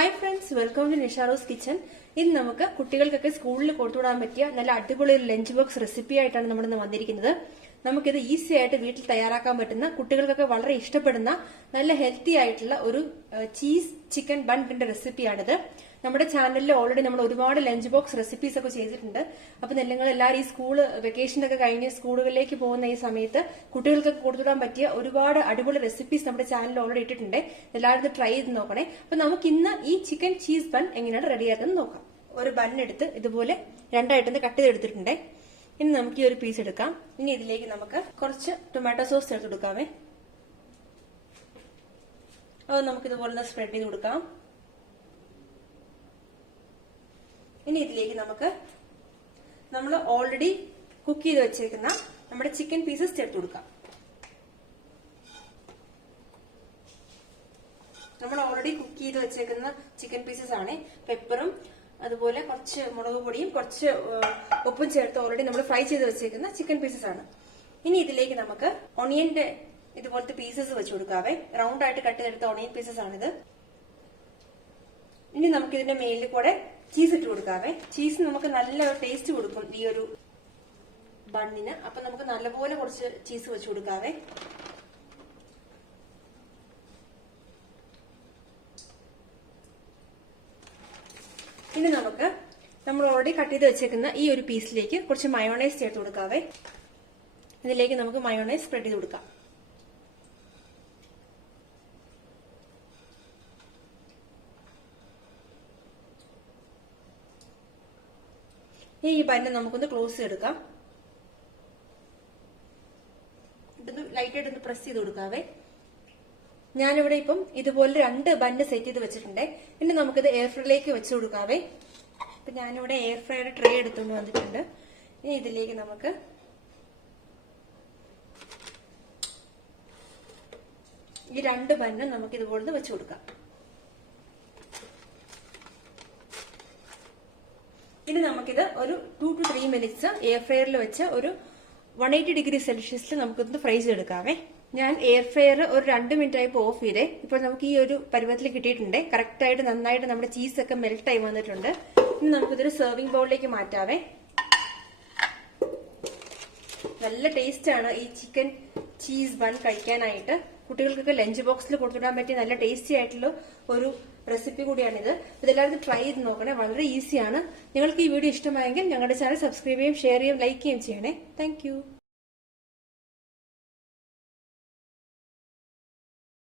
Hi friends, welcome to നിഷാറോസ് kitchen. ഇന്ന് നമുക്ക് കുട്ടികൾക്കൊക്കെ സ്കൂളിൽ കൊടുത്തുവിടാൻ പറ്റിയ നല്ല അടിപൊളി ഒരു ലഞ്ച് ബോക്സ് റെസിപ്പി ആയിട്ടാണ് നമ്മൾ ഇന്ന് വന്നിരിക്കുന്നത്. നമുക്കിത് ഈസി ആയിട്ട് വീട്ടിൽ തയ്യാറാക്കാൻ പറ്റുന്ന, കുട്ടികൾക്കൊക്കെ വളരെ ഇഷ്ടപ്പെടുന്ന നല്ല ഹെൽത്തി ആയിട്ടുള്ള ഒരു ചീസ് ചിക്കൻ ബണ്ണിന്റെ റെസിപ്പിയാണിത്. നമ്മുടെ ചാനലിൽ ഓൾറെഡി നമ്മൾ ഒരുപാട് ലഞ്ച് ബോക്സ് റെസിപ്പീസ് ഒക്കെ ചെയ്തിട്ടുണ്ട്. അപ്പൊ നിങ്ങൾ എല്ലാവരും ഈ സ്കൂള് വെക്കേഷനൊക്കെ കഴിഞ്ഞ് സ്കൂളുകളിലേക്ക് പോകുന്ന ഈ സമയത്ത് കുട്ടികൾക്കൊക്കെ കൊടുത്തുവിടാൻ പറ്റിയ ഒരുപാട് അടിപൊളി റെസിപ്പീസ് നമ്മുടെ ചാനലിൽ ഓൾറെഡി ഇട്ടിട്ടുണ്ട്. എല്ലാവരും ഇത് ട്രൈ ചെയ്ത് നോക്കണേ. അപ്പൊ നമുക്ക് ഇന്ന് ഈ ചിക്കൻ ചീസ് ബൺ എങ്ങനെയാണ് റെഡിയാക്കുന്നത് നോക്കാം. ഒരു ബൺ എടുത്ത് ഇതുപോലെ രണ്ടായിട്ടൊന്ന് കട്ട് ചെയ്തെടുത്തിട്ടുണ്ട്. ഇനി നമുക്ക് ഈ ഒരു പീസ് എടുക്കാം. ഇനി ഇതിലേക്ക് നമുക്ക് കുറച്ച് ടൊമാറ്റോ സോസ് ചേർത്ത് കൊടുക്കാമേ. അത് നമുക്ക് ഇതുപോലെ സ്പ്രെഡ് ചെയ്ത് കൊടുക്കാം. ഇനി ഇതിലേക്ക് നമുക്ക് നമ്മൾ ഓൾറെഡി കുക്ക് ചെയ്ത് വെച്ചേക്കുന്ന നമ്മുടെ ചിക്കൻ പീസസ് ചേർത്ത് കൊടുക്കാം. നമ്മൾ ഓൾറെഡി കുക്ക് ചെയ്ത് വെച്ചേക്കുന്ന ചിക്കൻ പീസസ് ആണ്. പെപ്പറും അതുപോലെ കുറച്ച് മുളക് പൊടിയും കുറച്ച് ഉപ്പും ചേർത്ത് ഓൾറെഡി നമ്മൾ ഫ്രൈ ചെയ്ത് വെച്ചേക്കുന്ന ചിക്കൻ പീസസ് ആണ്. ഇനി ഇതിലേക്ക് നമുക്ക് ഓണിയന്റെ ഇതുപോലത്തെ പീസസ് വെച്ച് കൊടുക്കാവേ. റൗണ്ട് ആയിട്ട് കട്ട് ചെയ്തെടുത്ത ഓണിയൻ പീസസ് ആണിത്. ഇനി നമുക്ക് ഇതിന്റെ മേലിൽ കൂടെ ചീസ് ഇട്ട് കൊടുക്കാവേ. ചീസ് നമുക്ക് നല്ല ടേസ്റ്റ് കൊടുക്കും ഈ ഒരു ബണ്ണിന്. അപ്പൊ നമുക്ക് നല്ലപോലെ കുറച്ച് ചീസ് വെച്ച് കൊടുക്കാവേ. ഇനി നമുക്ക് നമ്മൾ ഓൾറെഡി കട്ട് ചെയ്ത് വെച്ചേക്കുന്ന ഈ ഒരു പീസിലേക്ക് കുറച്ച് മയോണൈസ് ചേർത്ത് കൊടുക്കാവേ. ഇതിലേക്ക് നമുക്ക് മയോണൈസ് സ്പ്രെഡ് ചെയ്ത് കൊടുക്കാം. ഈ ബണ്ണ് നമുക്കൊന്ന് ക്ലോസ് ചെയ്തെടുക്കാം. ഇതൊന്ന് ലൈറ്റായിട്ടൊന്ന് പ്രസ് ചെയ്ത് കൊടുക്കാവേ. ഞാനിവിടെ ഇപ്പം ഇതുപോലെ 2 ബണ്ണ് സെറ്റ് ചെയ്ത് വെച്ചിട്ടുണ്ട്. ഇനി നമുക്കിത് എയർ ഫ്രൈയിലേക്ക് വെച്ച് കൊടുക്കാവേ. ഇപ്പൊ ഞാനിവിടെ എയർ ഫ്രൈയുടെ ട്രേ എടുത്തുകൊണ്ട് വന്നിട്ടുണ്ട്. ഇനി ഇതിലേക്ക് നമുക്ക് ഈ 2 ബണ്ണ് നമുക്ക് ഇതുപോലെ വെച്ച് കൊടുക്കാം. ഇനി നമുക്കിത് ഒരു 2 to 3 മിനിറ്റ്സ് എയർ ഫ്രയറിൽ വെച്ച് ഒരു 180 ഡിഗ്രി സെൽഷ്യസിൽ നമുക്കിത് ഫ്രൈ ചെയ്തെടുക്കാവേ. ഞാൻ എയർ ഫ്രയർ ഒരു 2 മിനിറ്റ് ആയപ്പോൾ ഓഫ് ചെയ്തേ. ഇപ്പോൾ നമുക്ക് ഈ ഒരു പരുവത്തിൽ കിട്ടിയിട്ടുണ്ട്. കറക്റ്റ് ആയിട്ട് നന്നായിട്ട് നമ്മുടെ ചീസൊക്കെ മെൽറ്റ് ആയി വന്നിട്ടുണ്ട്. ഇനി നമുക്കിതൊരു സെർവിംഗ് ബൗളിലേക്ക് മാറ്റാവേ. നല്ല ടേസ്റ്റ് ആണ് ഈ ചിക്കൻ ചീസ് ബൺ കഴിക്കാനായിട്ട്. കുട്ടികൾക്കൊക്കെ ലഞ്ച് ബോക്സിൽ കൊടുത്തിടാൻ പറ്റിയ നല്ല ടേസ്റ്റി ആയിട്ടുള്ള ഒരു റെസിപ്പി കൂടിയാണിത്. ഇതെല്ലാവരും ട്രൈ ചെയ്ത് നോക്കണേ. വളരെ ഈസിയാണ്. നിങ്ങൾക്ക് ഈ വീഡിയോ ഇഷ്ടമായെങ്കിൽ ഞങ്ങളുടെ ചാനൽ സബ്സ്ക്രൈബ് ചെയ്യും, ഷെയർ ചെയ്യും, ലൈക്ക് ചെയ്യുകയും ചെയ്യണേ. താങ്ക്